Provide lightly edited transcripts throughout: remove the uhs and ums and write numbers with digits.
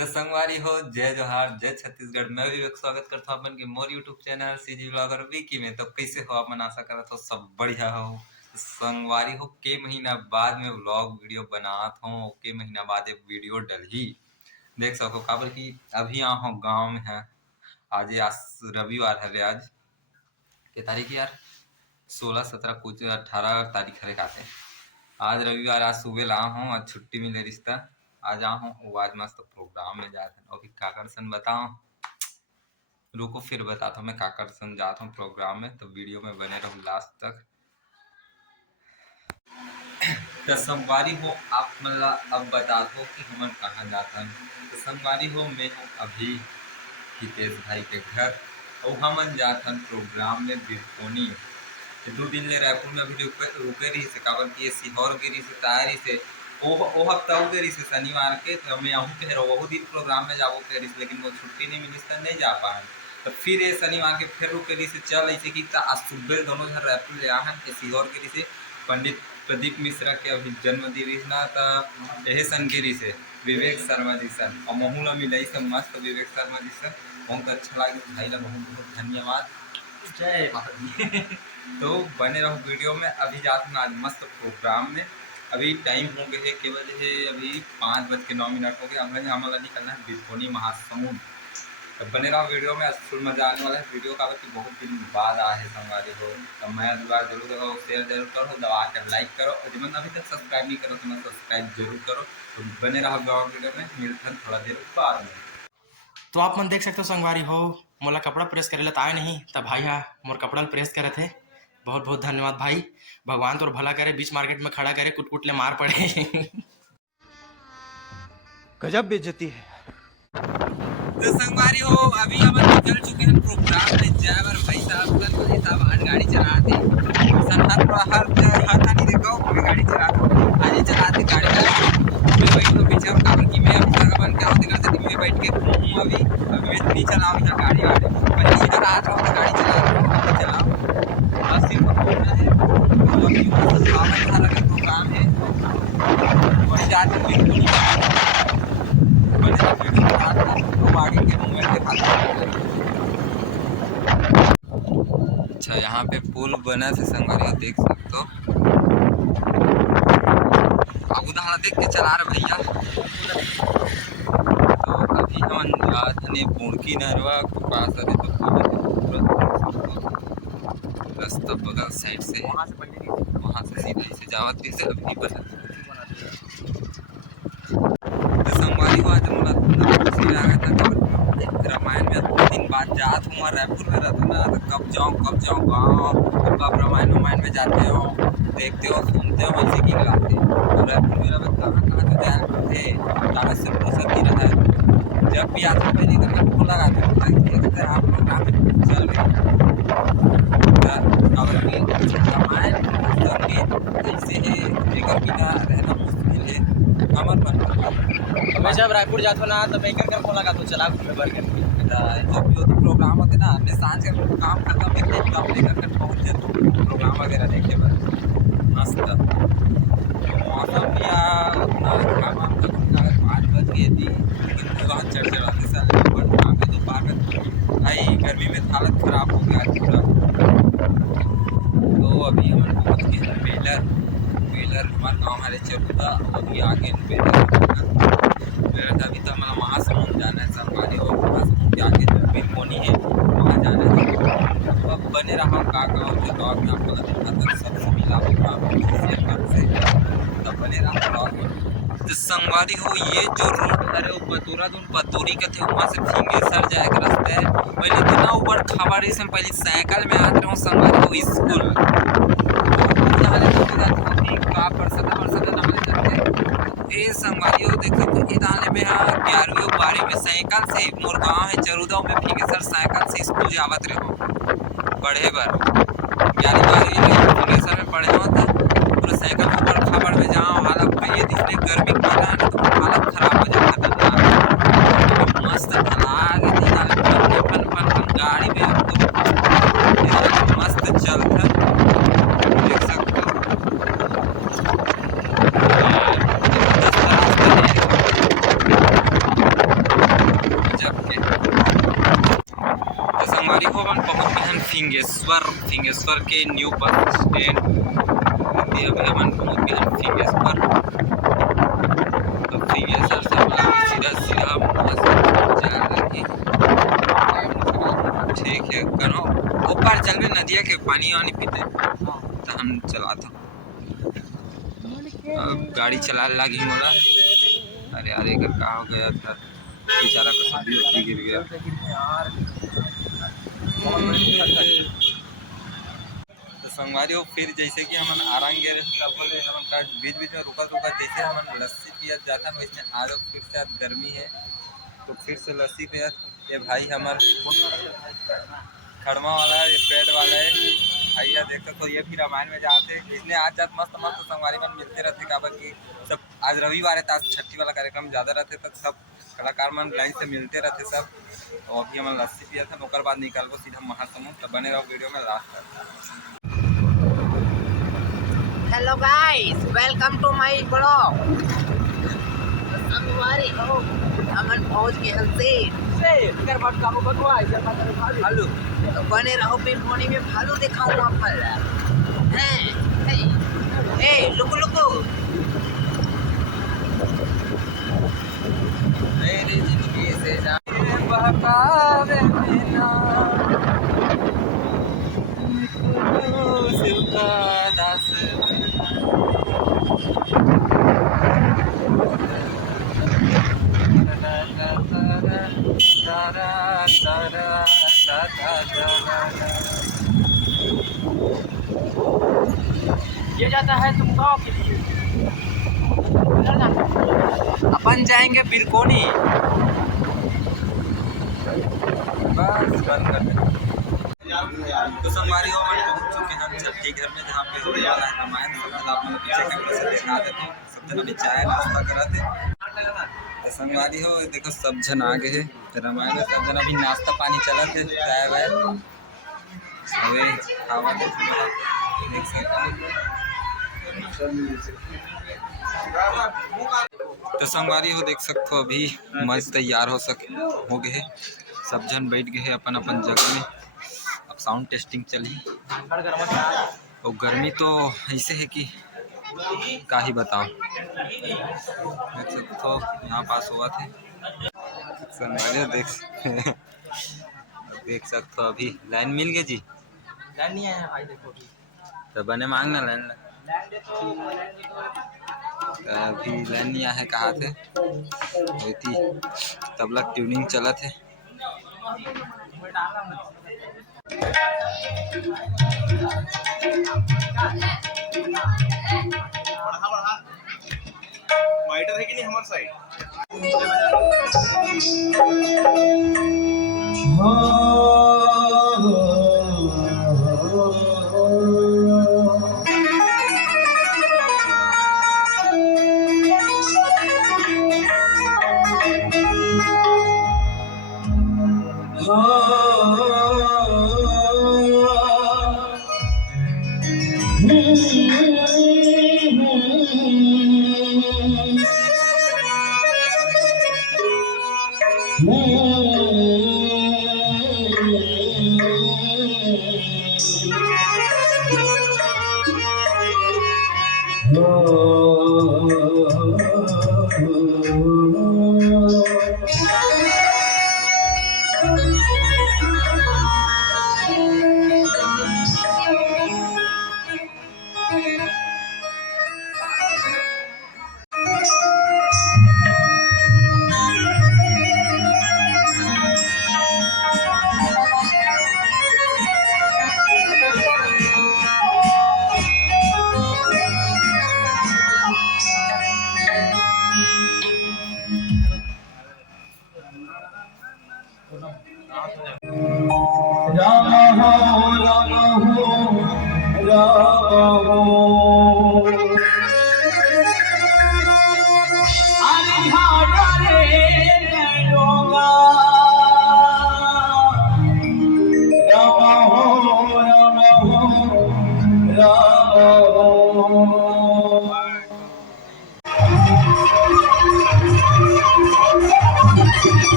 तो संगवारी हो, जय जोहार, जय छत्तीसगढ़। मैं भी एक स्वागत करता हूँ अपन के मोर YouTube channel CG blogger Vicky में। तो कैसे हो अपन, आशा करा तो सब बढ़िया हो। संगवारी हो के महीना बाद में व्लॉग वीडियो बनात हूँ, के महीना बाद एक वीडियो डल ही देख सको काबर की अभी आ हूँ गाँव में है। आज रविवार है। आज के तारीख यार 16 17 कुछ 18 तारीख है आते। आज रविवार, आज सुबह ला हूँ, आज छुट्टी मिले रिश्ता आज आ हूँ। आज मस्त प्रोग्राम में जाते हैं। अभी काकर सन बताओ, रुको फिर बताता हूँ मैं काकर सन जाता हूँ प्रोग्राम में। तो वीडियो में बने रहो लास्ट तक। तो संगवारी हो, आप मतलब अब बता दो कि हम कहाँ जाता है। तो संगवारी हो, मैं हूँ अभी हितेश भाई के घर और हम जाता प्रोग्राम में बिरकोनी। 2 दिन ले रायपुर में अभी रुके रही से काबर की सीहोर गिरी से तैयारी से ओ हफ्ता हो गई से शनिवार के। तो मैं आहू कह रहा वही दिन प्रोग्राम में जाबो कह रही, लेकिन वो छुट्टी नहीं मिली तो नहीं जा पाए। तो फिर ये शनिवार के फिर रुक रही से चल ऐसे कि आज सुबह दोनों घर रायपुर ले आहन के सीहोर गिरी से पंडित प्रदीप मिश्रा के अभी जन्मदिन ना। तो यही सन गिरी से विवेक शर्मा जी सन और महू ला मिलाई से मस्त विवेक शर्मा जी सन। बहुत अच्छा लगे भाई ला, बहुत बहुत धन्यवाद, जय। तो बने रहो वीडियो में। अभी जाते हैं आज मस्त प्रोग्राम में। अभी टाइम हो गए है केवल है अभी 5:09 हो गए। हमारा निकलना है बिरकोनी महासमुंद। तो बने रहो वीडियो में, फुल मजा आने वाला है वीडियो का। बहुत दिन बाद आए है संगवारी हो। तो मैं दोबारा जरूर करो, शेयर जरूर करो, दबा कर लाइक करो और जिन अभी तक सब्सक्राइब नहीं करो तो मैं सब्सक्राइब जरूर करो। तो बने रहो ब्लॉग वीडियो में, मिलते हैं थोड़ा देर बाद में। तो आप मन देख सकते हो संगवारी हो, मोला कपड़ा प्रेस करे ला आए नहीं तब भाई हा मोर कपड़ा प्रेस करे थे। बहुत बहुत धन्यवाद भाई, भगवान तोर भला करे, बीच मार्केट में खड़ा करे, कुट कुट ले मार पड़े। गजब बेइज्जती है। तो संगवारी हो, अभी हम निकल चुके हैं प्रोग्राम में। ड्राइवर भाई साहब आज गाड़ी चलाते हर नहीं देखो गाड़ी चलाते आज चलाते गाड़ी मैं बैठ तो पीछे काबर की मैं अभी सागवान क्या होते करते मैं बैठ के घूमूं। अभी मैं नहीं चलाऊं यहाँ गाड़ी पहले इधर आ रहा हूँ गाड़ी चलाऊं बस सिर्फ घूमना है। तो अभी सावन लगे प्रोग्राम है वही जाते बिल्कुल आगे के मोबाइल दिखाते। अच्छा, यहाँ पे पुल बना से संगवारी देख सकते हो। अब उधर देख के चला रहे भैया। तो अभी हम जाते बुड़की नरवा के पास अरे तो रास्ता बगल साइड से वहाँ से सीधा से जावत से अभी बना। तो संगवारी हुआ तो रामायण में 2 दिन बाद जात हूँ रायपुर में रहता ना। तो कब जाऊँ गाँव, कब रामायण में जाते हो, देखते हो, सुनते हो, वैसे की लाते हो। रायपुर मेरा कहाँ तो जाए थे ताकि से फुर्सत ही रहा है। जब भी आता पहले तो मैं फूल लगाते हैं आप प्रोग्राम चल रहे रामायण ऐसे है एक बिना रहना मुश्किल है। कमर पर मैं जब रायपुर जाता ना तब एक कर फोन लगा तो चला घूमे भर के। जब भी होती प्रोग्राम होते ना मैं सांझ का काम खत्म करके काम लेकर पहुँच जाता प्रोग्राम वगैरह देखे पर मस्त। मौसम भी खाना 5 बज गई थी लेकिन बहुत चढ़ साल दोपहर में भाई गर्मी में हालत ख़राब हो गया पूरा। तो अभी हम पहुँच गए हैं बेलर हमारे गाँव हमारे चरुदा। अभी आगे अभी तो हमारा महासमुंद जाना है संगवारी और महासमुंद के आगे जो बिरकोनी है वहाँ जाना है। तो अब बने रहा काका और के ब्लॉग में आपको दिखाता सबसे मिला से तब बने रहा ब्लॉग में। तो संगवारी हो, ये जो रोड है वो पतोरी के थे वहाँ से फिंगेसर जाए के रास्ते है। पहले तो ना ऊपर खबर से पहले साइकिल में आते रहो संगवारी हो स्कूल संगवारी हो देख सकते इधाने में 11वीं 12वीं में साइकिल से मोर गाँव है चरुदा में फिंगेसर साइकिल से स्कूल जावत रहो पढ़े बर। 11वीं 12वीं में फिंगेसर में पढ़े हो तो पूरा साइकिल में ऊपर खबर में जाओ हालत भैया जिसने गर्मी की ना तो हालत खराब हो जाता था। मस्त गाड़ी में मस्त चलता देख सकते हो। हम पहुँच गए हैं फिंगेश्वर के न्यू बस स्टैंड। अभी हम पहुँच गए हैं फिंगेश्वर। तो फिंगेश्वर से हम लोग सीधा सीधा जा रहे हैं। ठीक है करो ऊपर चलवे नदिया के पानी वानी पीते तो हम चला था। अब गाड़ी चला लगी मोला। अरे अरे कर कहाँ हो गया था बेचारा का सब्जी गिर गया। तो संगवारी हो फिर जैसे कि हम आराम गए तब बोले हम का बीच बीच में रुका जैसे हम लस्सी पिया जाता वैसे आज फिर से गर्मी है तो फिर से लस्सी पिया। ये भाई हमार खड़मा वाला है, ये पेट वाला है भैया देख सकते हो। ये भी रामायण में जाते इसलिए आज जात मस्त मस्त संगवारी मन मिलते रहते काबर कि सब आज रविवार है तो आज छठी वाला कार्यक्रम ज़्यादा रहते तक सब कलाकार मन लाइन से मिलते रहते सब। तो अभी हम लस्सी पिया था ओकर बाद निकालबो सीधा महासमुंद। तो बने रहो वीडियो में लास्ट तक। Hello guys, welcome to my blog. संगवारी हो हमन पहुंच गए हलसे कर बात काबू बतवाई भालू। तो बने रहो पिंपोनी में भालू दिखाऊं आप पर हैं। ए लुकु लुकु मेरी जिंदगी से जाने बहकावे बिना शिव का दास ये जाता है तुम गाँव के लिए। अपन जाएंगे बिरकोनी। बस बंद कर दे। तो संगवारी हो पहुंच चुके हैं छठी घर में जहाँ पे होने वाला है रामायण। सब आप लोग पीछे कैमरे से दिखा देते हैं। सब जन अभी चाय नाश्ता करा थे। तो संगवारी हो देखो सब जन आ गए हैं रामायण में। सब जन अभी नाश्ता पानी चला थे चाय वाय हवे खावा देख सकते। तो संगवारी हो देख सकते हो अभी मस्त तैयार हो गए सब जन बैठ गए अपन अपन जगह में। अब साउंड टेस्टिंग चली और गर्मी तो ऐसे है कि का ही बताओ। देख सकते हो यहाँ पास हुआ थे संगवारी देख सकते हो अभी लाइन मिल गई जी। लाइन नहीं आया भाई देखो तो बने मांगना लाइन अभी लाइन नहीं आया है कहाँ थे थी तबला ट्यूनिंग चला थे। माइटर है कि नहीं हमारे साइड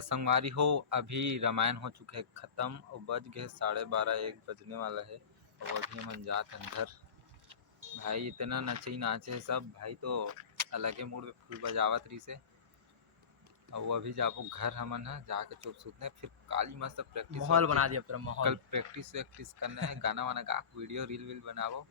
संगवारी हो अभी रामायण हो चुके है ख़त्म और बज गए 12:30 1 बजने वाला है और अभी हम जात अंदर। भाई इतना नचे ही नाचे सब भाई तो अलगे मूड में फुल बजावत रही से और वो अभी जाबो घर हमन है जाके चुप सुतने फिर काली मस्त प्रैक्टिस माहौल बना दिया पूरा कल माहौल। प्रैक्टिस वैक्टिस करना है गाना वाना गा वीडियो रील वील बनावो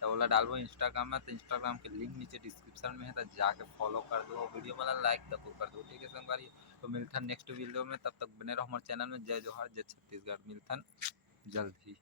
तो ओला डालबो इंस्टाग्राम में। तो इंस्टाग्राम के लिंक नीचे डिस्क्रिप्शन में है तो जाके फॉलो कर दो वीडियो वाला लाइक तक कर दो ठीक है संगवारी। तो मिलथन नेक्स्ट वीडियो में तब तक बने रहो हमारे चैनल में। जय जोहार जय छत्तीसगढ़। मिलथन जल्द ही।